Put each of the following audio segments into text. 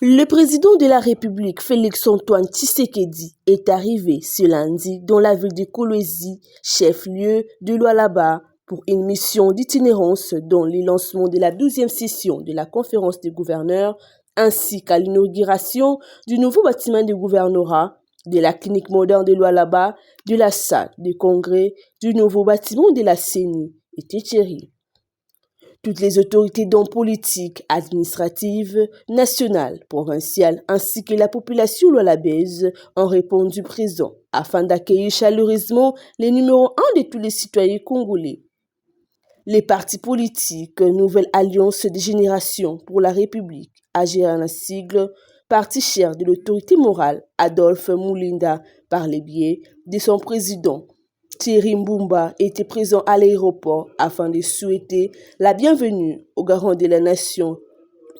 Le président de la République, Félix-Antoine Tshisekedi, est arrivé ce lundi dans la ville de Kolwezi, chef-lieu de Lualaba, pour une mission d'itinérance dans le lancement de la 12e session de la conférence des gouverneurs, ainsi qu'à l'inauguration du nouveau bâtiment de gouvernorat, de la clinique moderne de Lualaba, de la salle de congrès, du nouveau bâtiment de la CENI et Tétchéri. Toutes les autorités dont politiques, administratives, nationales, provinciales, ainsi que la population lualabaise ont répondu présent afin d'accueillir chaleureusement les numéros 1 de tous les citoyens congolais. Les partis politiques, Nouvelle Alliance des Générations pour la République, AGR un sigle, parti cher de l'autorité morale, Adolphe Moulinda, par les biais de son président, Thierry Mbumba, était présent à l'aéroport afin de souhaiter la bienvenue au garant de la nation,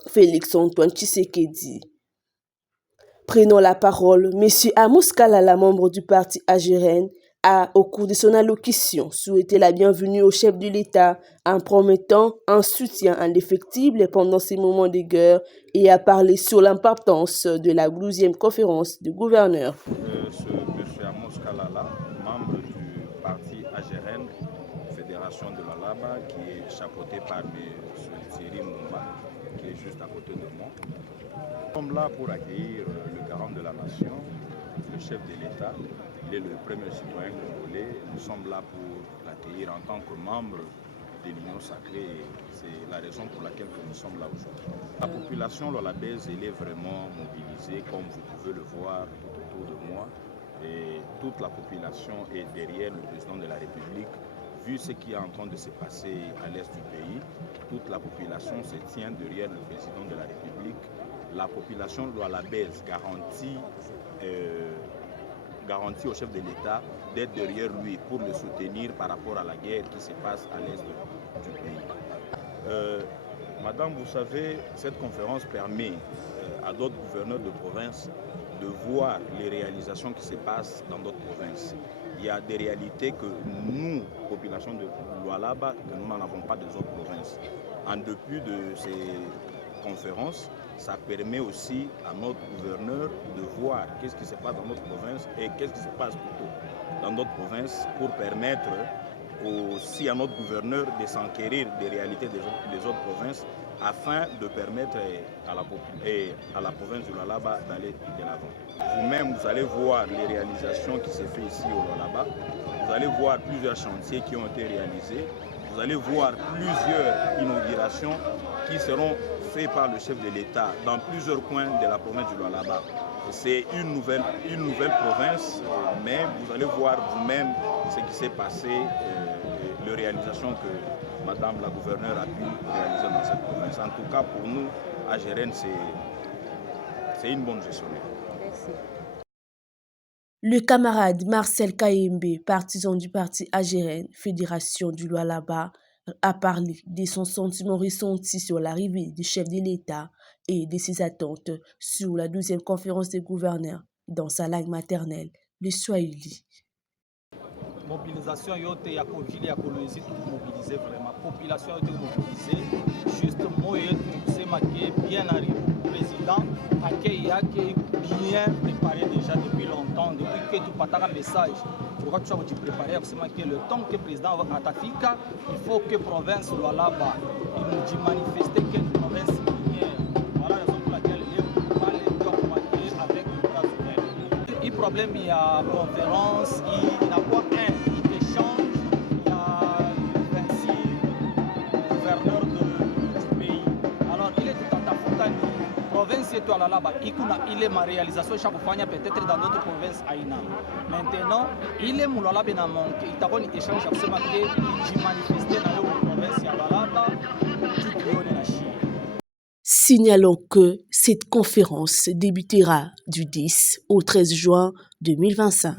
Félix-Antoine Tshisekedi. Prenant la parole, M. Amos Kalala, membre du parti AGRN, a, au cours de son allocution, souhaité la bienvenue au chef de l'État en promettant un soutien indéfectible pendant ces moments de guerre et a parlé sur l'importance de la 12e conférence de gouverneurs. M. Amos Kalala, membre du parti AGRN, Fédération de Lualaba, qui est chapeauté par M. Thierry Mbumba, qui est juste à côté de moi. Nous sommes là pour accueillir le garant de la nation, le chef de l'État. Il est le premier citoyen congolais. Nous sommes là pour l'accueillir en tant que membre de l'Union sacrée. C'est la raison pour laquelle nous sommes là aujourd'hui. La population lualabaise, elle est vraiment mobilisée, comme vous pouvez le voir tout autour de moi. Et toute la population est derrière le président de la République. Vu ce qui est en train de se passer à l'est du pays, toute la population se tient derrière le président de la République. La population lualabaise garantit au chef de l'État d'être derrière lui pour le soutenir par rapport à la guerre qui se passe à l'est du pays. Madame, vous savez, cette conférence permet à d'autres gouverneurs de province de voir les réalisations qui se passent dans d'autres provinces. Il y a des réalités que nous, population de Lualaba, que nous n'en avons pas des autres provinces. En dépit de ces conférences, ça permet aussi à notre gouverneur de voir qu'est-ce qui se passe dans notre province et qu'est-ce qui se passe plutôt dans d'autres provinces pour permettre aussi à notre gouverneur de s'enquérir des réalités des autres provinces afin de permettre à la province de Lualaba d'aller de l'avant. Vous-même, vous allez voir les réalisations qui se font ici au Lualaba. Vous allez voir plusieurs chantiers qui ont été réalisés. Vous allez voir plusieurs inaugurations qui seront faites par le chef de l'État dans plusieurs coins de la province du Lualaba. C'est une nouvelle province, mais vous allez voir vous-même ce qui s'est passé, les réalisations que Madame la gouverneure a pu réaliser dans cette province. En tout cas, pour nous, AGRN, c'est une bonne gestionnaire. Merci. Le camarade Marcel Kayembe, partisan du parti AGRN, Fédération du Lualaba, a parlé de son sentiment ressenti sur l'arrivée du chef de l'État et de ses attentes sur la 12e conférence des gouverneurs dans sa langue maternelle, le Swahili. Mobilisation yote ya Kovile ya Kolwezi mobilisé vraiment population yote mobilisée juste moyen kusema que bien arrivé président accueil yake bien préparé déjà depuis longtemps depuis que tu pataka message pourquoi tu as préparé à kusema que le temps que président atafika il faut que province Lualaba il manifester que province minière voilà la raison pour laquelle il parle de avec le président. Il problème il y a conférence il n'a pas province yetu ya Lualaba ikuna ile ma réalisation ya kufanya peut-être dans d'autres provinces aina. Maintenant, ile Lualaba na manque itakuwa ni échange ya kusema que jimanifester na yo province ya Lualaba tukione na Chine. Signalons que cette conférence débutera du 10 au 13 juin 2025.